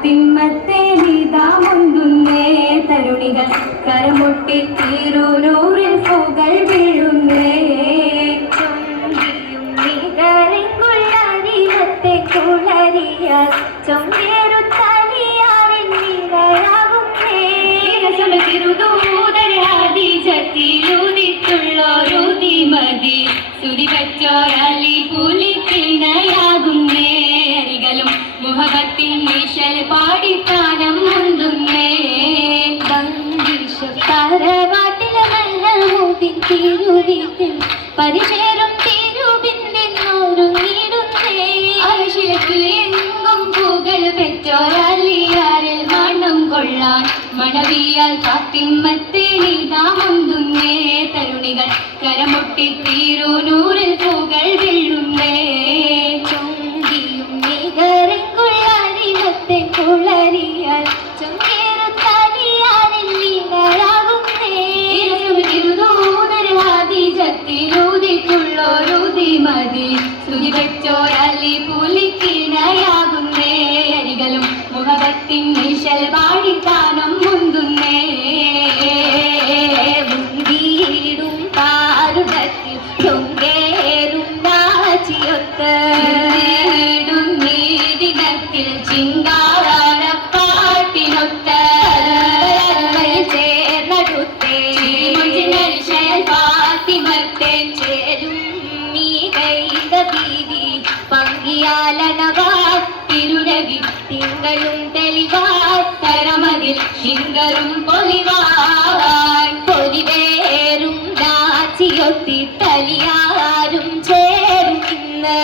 ഫാത്തിമത്തെ നിതാമുന്തുന്നേ തരുണികൾ കരമുട്ടി തിരുനൂറിൽ പുകൾ വീഴുന്നേ ചൊല്ലിയും നികറിക്കുള്ളരിലത്തെ കുളരിയ ചൊങ്കേരു തലിയാറിൻ നികരാകുന്നേ ൂതിത്തുള്ളോരുതി മതി സുരി വച്ചോരലി പുലിക്കിണയാകുന്നേ അരികളും മുഹബത്തിൻ നിശൽ പാടിത്താനം മുന്തുന്നേ തറവാട്ടിലെ നല്ല മൂത്തിൻ തിരുവിത്തിൽ പരിചേരും തിരുവിന്തിന്നൊരുങ്ങിടുന്നേ അരിശിലത്തിൽ എങ്ങും പൂകൾ പെറ്റോരലിയാറിൽ മണം കൊള്ളാൻ മണവിയാൽ ഫാത്തിമത്തെ നിതാമുന്തുന്നേ തരുണികൾ കരമുട്ടി തിരുനൂറിൽ പൂകൾ വീഴുന്നേ ചൊങ്കിയും നികറിക്കുള്ളരിലത്തെ കുളരിയാൽ ചൊങ്കേരു തലിയാറിൽ നിങ്ങളാകുന്നേ ൂതിത്തുള്ളോരുതി മതി സ്തുതി വെച്ചോരലി പുലിക്കിണയാകുന്നേ അരികളും മുഹബത്തിൻ നിശൽ പാടിത്താനം മുന്തുന്നേ മുന്തിയിടും പാരുടത്തിൽ ചൊങ്കേറും നാച്ചിയൊത്ത് നീതിനത്തിൽ ചിങ്കാരപ്പാട്ടിനൊത്ത് ചേർന്നടുത്തേ ഫാത്തിമത്തെ ചേരും നീ കൈത ബീവി പങ്കിയാലനവാ തിരുരവി തിങ്കളും തെളിവായ് തരമതിൽ ശിങ്കരും പൊലിവായ് പൊലിവേറും രാച്ചിയൊത്തി തലിയാരും ചേരും ഇന്ന്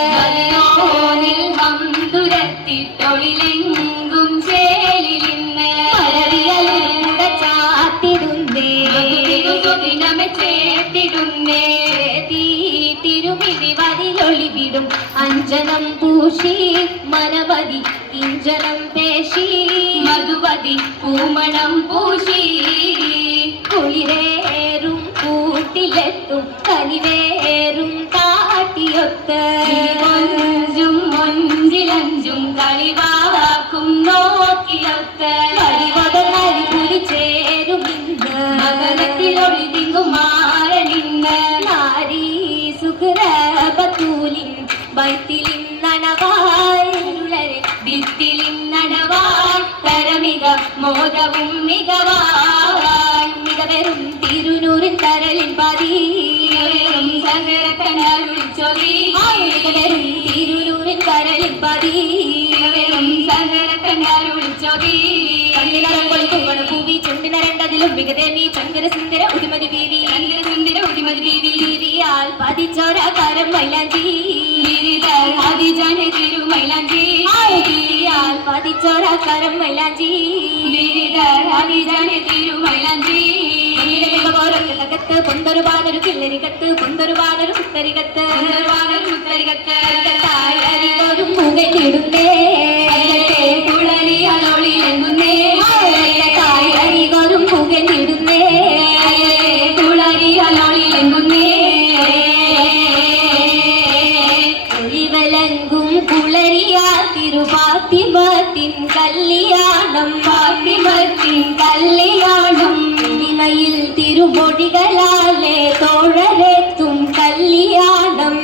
ഹംദുരത്തിട്ടൊളിലെങ്കും ചേലിലിന്ന് പരവിയലൂട ചാത്തിടുന്നേ ദിനമെ ചേർത്തിടുന്നേ തിരുമിഴി വരിലൊളിവിടും അഞ്ജനം പൂശി മനവതി കിഞ്ചനം പേശി മധുവതി പൂമണം പൂശി കുളിരേറും കൂട്ടിലെത്തും കലിവേറും കാട്ടിയൊത്ത് കൊഞ്ചും മൊഞ്ചിലഞ്ചും കളിവാക്കും നോക്കിയൊത്ത് കളിവതരി ചേരും ഇന്ന് മകനത്തിലൊളിതിങ്ങും മാറണിന്ന് നാരീ സുഖരബത്തൂലിൻ വൈത്തിലിന്നണവായുളരെ ഭിത്തിലിന്നണവായ് തരമിക മോദവും മികവായ് മികവരും തിരുനൂറിൻ തരളിൽ പതിയും സഹരക്കനാരുളിച്ചൊലി മികവരും തിരുനൂറിൻ തരളിൽ പതിയും സഹരക്കനാരുളിച്ചൊലി ഭൂവി ചുണ്ടിനരണ്ടതിലും മികതേമി ചങ്കര സുന്ദര ഉടിമതി ബീവി ാൽ പതിച്ചോരാകാരം മൈലാഞ്ചി ഹരിജാനെ തിരുമൈലാഞ്ചി പതിച്ചോരാകാരം മൈലാഞ്ചി ഹരിജാനെ തിരുമൈലാഞ്ചി കത്ത് പൊന്തൊരു ബാനൊരു കില്ലരികത്ത് പൊന്തൊരു ബാനൊരു കുത്തരികത്ത് അരികൊരും പുകഞ്ഞിടുന്നേ കുളരിയാളൊളിലെങ്ങുന്നേ അരികൊരും പുകഞ്ഞിടുന്നേ കുളരിയാളൊളിലെങ്ങുന്നേ ഒളിവലങ്കും കുളരിയാ തിരുഫാത്തിമത്തിൻ കല്യാണം ഫാത്തിമത്തിൻ കല്യാണം ഇമയിൽ തിരുമൊഴികളാലെ തോഴരെത്തും കല്യാണം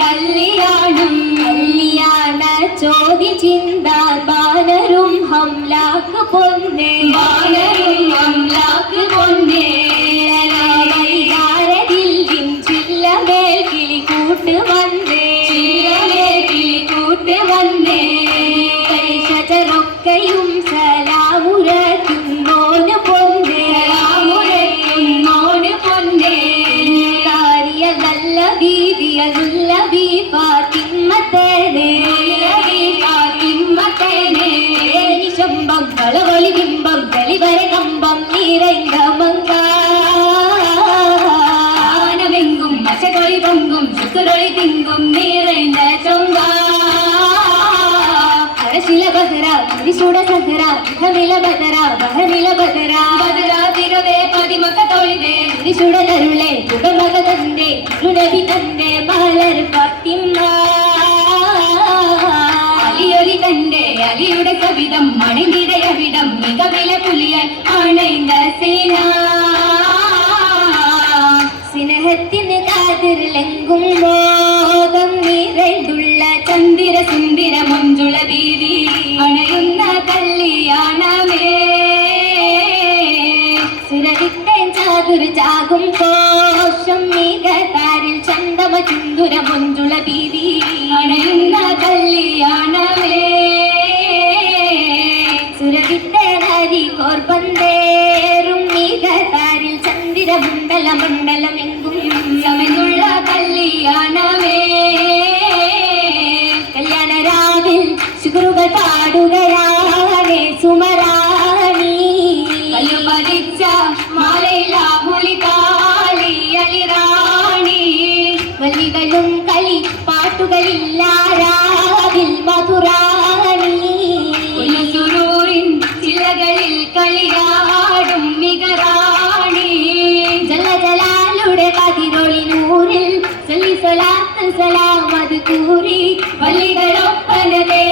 കല്യാണം കല്യാണ ചോദി ചിന്താൻ ബാനരും ഹംലാക്ക് പൊന്നേ ചില്ലമേൽ കിളിക്കൂട്ട് വന്നേ ഷജറൊക്കെയും സലാമുരക്കും മോന് പൊന്നേ നല്ല ബീവിയുള്ള ഫാത്തിമത്തേനെ നിശംബം കളവൊളി ബിംബം കളിവര കമ്പം നിറൈന്ത മങ്കാനമെങ്കും മശകൊളി പൊങ്കും ചുക്കുരൊളി തിങ്കും നിറൈന്ത ചൊങ്ക അരശില ബദര പരിശൂട സഹര ബഹമില ബദര ബദര തിരവേ പതിമക തൊളിതേ പരിശൂട തരുളേ തുകമക തന്റെ രുണവി തന്റെ മലർ ഫാത്തിമ അലിയൊലി തന്റെ അലിയ മലയുടെ കവിതം മണിനിടയവിടം മികവില പുലിയാൻ അണൈந்த സ്നേഹത്തിന് കാതിരിലെങ്കും മോദം നിറൈന്തുള്ള ചന്ദിര സുന്ദിര മഞ്ജുള ബീവി അണയുന്ന കല്യാണമേ സുരവിത്തേൻ ചാതുര ചാകും കോശം മികതാരിൽ ചന്ദമ ചുന്ദുര മഞ്ജുള ബീവി അണയുന്ന കല്യാണമേ സുരവിത്തേൻ ഹരി കോർപ്പന്തേറും മികതാരിൽ ചന്ദിര മണ്ഡല മണ്ഡലമെങ്കും സമന്നുള്ള കല്യാണമേ കല്യാണ രാവിൽ ശുക്രുകൾ പാടുകയാണേ സുമരാണി പതിച്ച മാലയിലാഹുലി താലി അലിറാണി വല്ലികളും കളി പാട്ടുകളില്ലാരാവിൽ മധുരാണി സുരൂരിൻ ചില്ലകളിൽ കളിയാടും മികറാണി ജലജലാലുടെ കതിരൊളി നൂറിൽ സലാത്ത് സലാം അത് കൂറി വല്ലികളൊപ്പനതേ